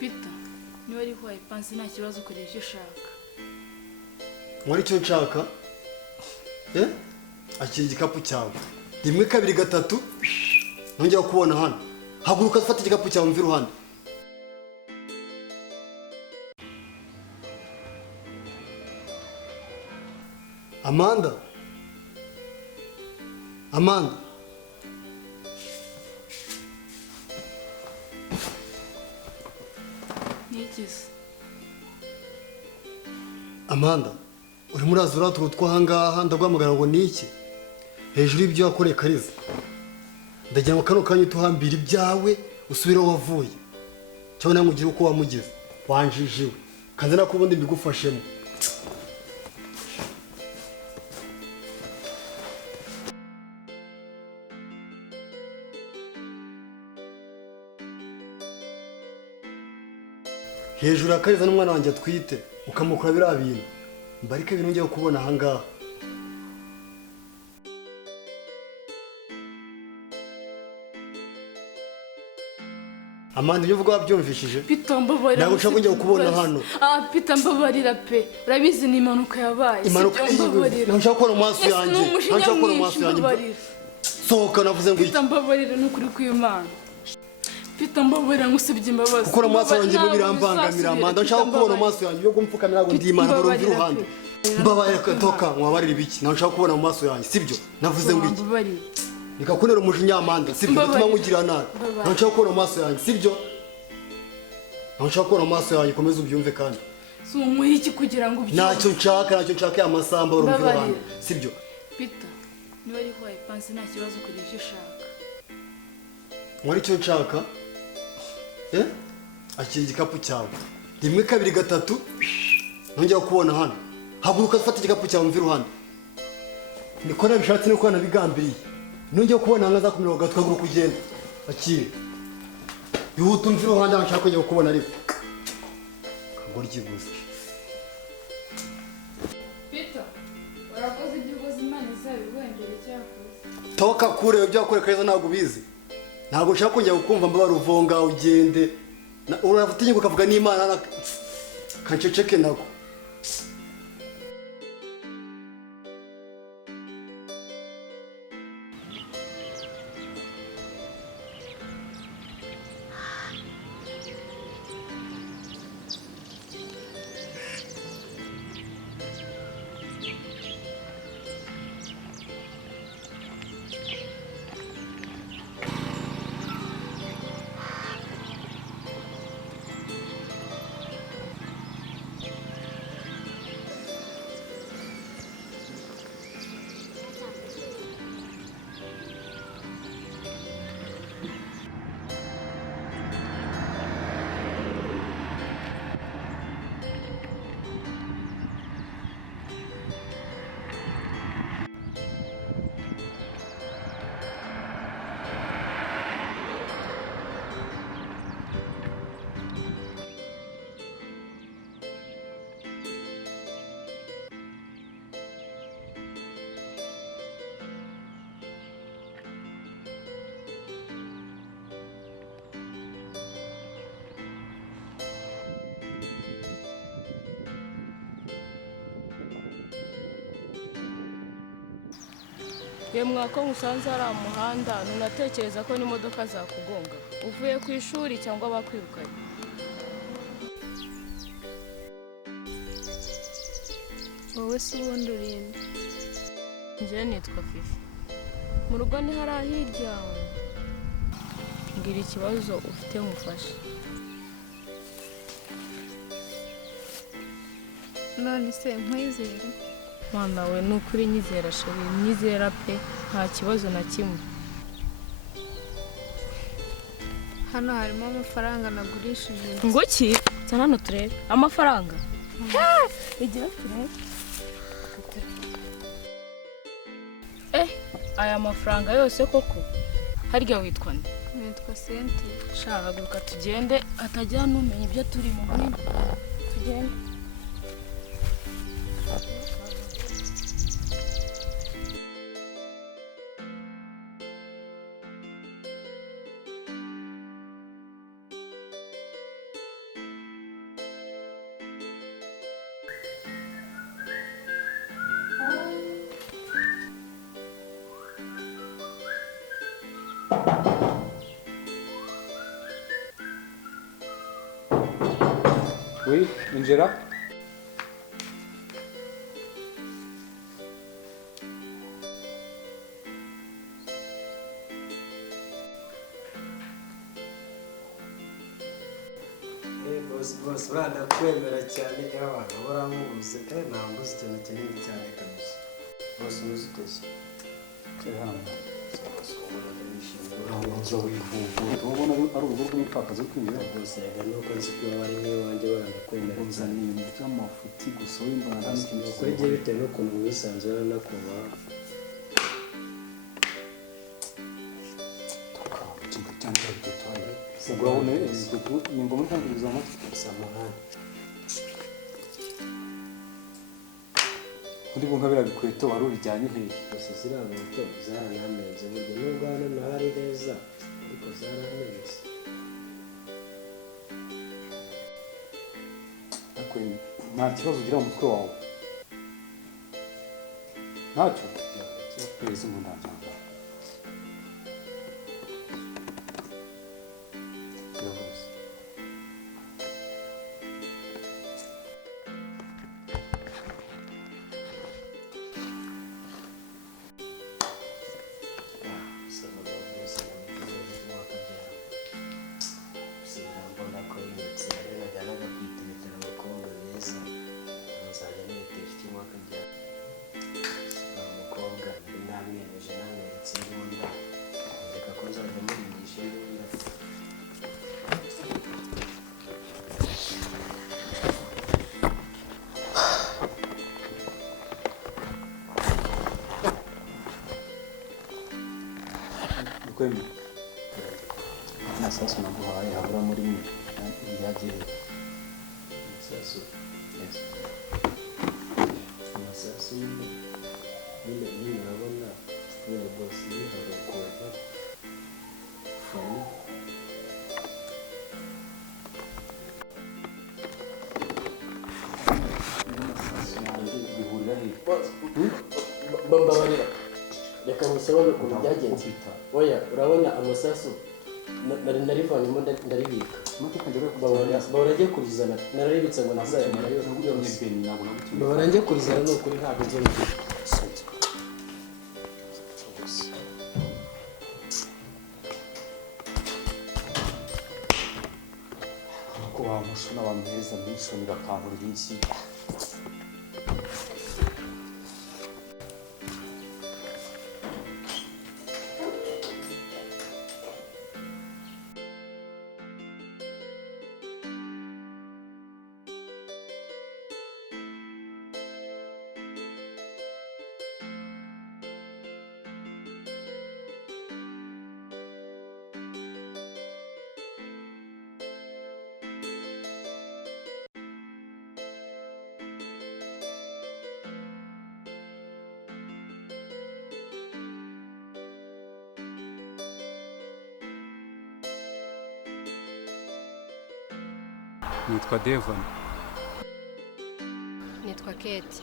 Peter, niba ari kwaye pansi nta kibazo ukoresha icyo ushaka. Muri cyo nshaka akira igikapu cyawe 1 2 3 nongera kubona hano haguruka ufata igikapu cyawe mvi ruhande. Amanda Nikize. Amanda urimo urazura tw'ahangaha ndaguhamagara ngo niki hejuru y'ibyo wakoreye Kariza ndagira ngo kano kanya tuhambira ibyawe usubire aho wavuye cyangwa namugire uko wamugeze wanjijiwe kandi nakubundi mbigufashemo. Hejuru ya Kariza n'umwana wanjye atwite ukamukura biriya bintu mbarika ibintu ngiye kubona ahangaha. Amanda ibyo uvuga wabyumvishije? Peter mbabarira. Ntabwo nshaka kujya kubona hano. Peter mbabarira pe. Urabizi ni impanuka yabaye. Impanuka mbabarira. Nshaka kubona amaso yanjye. Nshaka kubona amaso yanjye. Sohoka navuze ngo iki? Peter mbabarira n'ukuri kw'Imana. Peter mbabarira ngusibye imbabazi. Kuko amaso yanjye mu birambangamira Amanda nshaka kubona amaso yanjye yo gumfukamira ngo ndi Imana buri ruhande. Mbabarira toka mwabarira ibiki? Nshaka kubona amaso yanjye sibyo? Navuze ngo iki? Nikakunera umujinya Amanda sibyo bituma nkugira nabi. Nshaka kubona amaso yanjye sibyo? Nshaka kubona amaso yanjye komeza ubyumve kandi. Si umuhe iki kugira ngo ubyumve. Ntacyo nshaka ya masamba urumva ruhande sibyo? Peter niba ari kwaye pansi nta kibazo ukoresha icyo ushaka. Muri cyo nshaka akira igikapu cyawe 1 2 3 nongera kubona hano haguruka ufata igikapu cyawe mvi ruhande. Niko nabishatse niko nabigambiriye nongera kubona hanga zakumira gatwaguruka ugenda akire yuhuta mvi ruhande nshaka kujya kubona ariko kagora ikiguzi. Peter warakoze ibyo ukoze Imana izabiguhembere cyakoze. Toka kure ibyo wakore Kariza ntabwo bizi. Ntabwo nshaka kujya gukumva mbabara uvonga ugende uravutinye ukavuga n'Imana kanceceke nako. Yemwe ko musanze ari umuhanda nunatekereza ko n'imodoka zakugonga uvuye ku ishuri cyangwa bakwirukanye. Wowe se ubundi urinde? Njye nitwa Fifi. Mu rugo ni hari ahirya ngira ikibazo ufite mufasha. None se nkwizere? Mwana we nukuri nyizera sheri nyizera pe nta kibazo na kimwe. Hano harimo amafaranga nagurishije. Ngo ki? Zana hano turebe amafaranga. Igira turebe. Aya mafaranga yose koko harya witwa nde? Nitwa Cynthia. Shaka guruka tugende atajya numenya ibyo turi mu muri. Tugende. Oui, injira. bose uranakwemera cyane abantu baramubuze ntambuze ikintu kinini cyane kabisa bose umuziteze ubona ari urugo rw'umupfakazi kwinjira bose reka nuko nzi ko bari n'iwanjye baranakwemera cyane ibintu by'amafuti gusa w'imbana nta n'ikintu ukuri giye bitewe n'ukuntu mwisanzura nakubaha urabona ni ngombwa ntangiriza amatwi samahani undi bunga biriya bikweto wari ubijyanye hehe gusa ziriya moto zaranameze burya nubwo hano naho ari heza ariko zaranameze ariko nta kibazo ugira mu mutwe wawe ntacyo perezida umuntu ntabyanga biravuze kwemi nta sasu naguhaye habura muri mwe yagiye amasasu yes amasasu nyine urabona kubera bose hari ukuntu fani bihurira he mbabarira reka musobanure ukuntu byagenze oya urabona amasasu narivanyemo ndaribika amateka njyewe bahora njye kurizana nararibitse ngo nazayamara yose bahora njye kurizana ni ukuri ntabwo nzongera ko bamushona abantu heza mwishoni bakankura byinshi nitwa Devon nitwa Kate.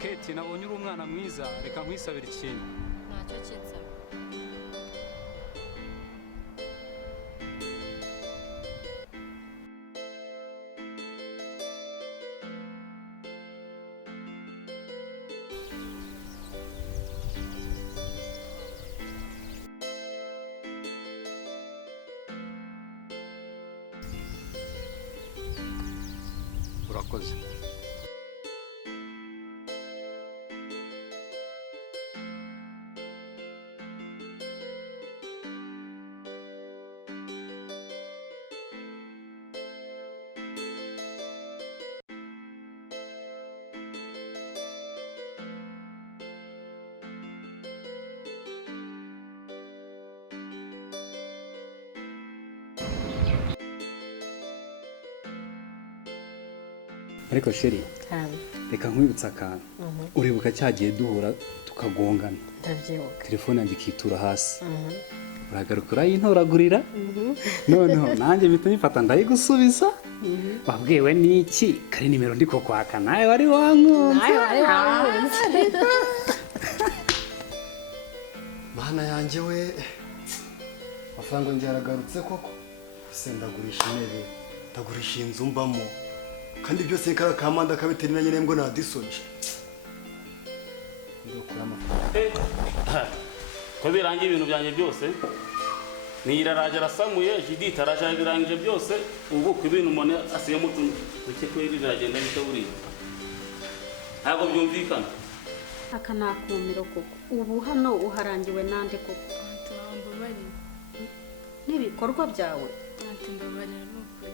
Kate nabonye uri umwana mwiza reka nkwisabira ikintu Ntacyo kinsaba. urakoze ariko sheri reka nkwibutsa akantu uribuka cyagiye duhura tukagongana Ndabyibuka. telefone yanjye ikitura hasi uragaruka urayintoragurira noneho nanjye mpita nyifata ndayigusubiza wabwiwe n'iki kari nimero ndi kukwaka nawe wari wankunze mana yanjye we amafaranga njye yaragarutse koko ese ndagurisha intebe ndagurisha inzu mbamo kandi byose ni kariya kamanda kabitera nyine ngo nadisoje ndakura amafaranga ko birangiye ibintu byanjye byose niyiraraje arasamuye Judith araje birangije byose ubu ku ibintu umuntu asiyemo duke kweri biragenda bitaburiye ntabwo byumvikana aka nakumiro koko ubu hano uharangiwe nande koko Mbabarira. n'ibikorwa byawe Mbabarira n'ukuri.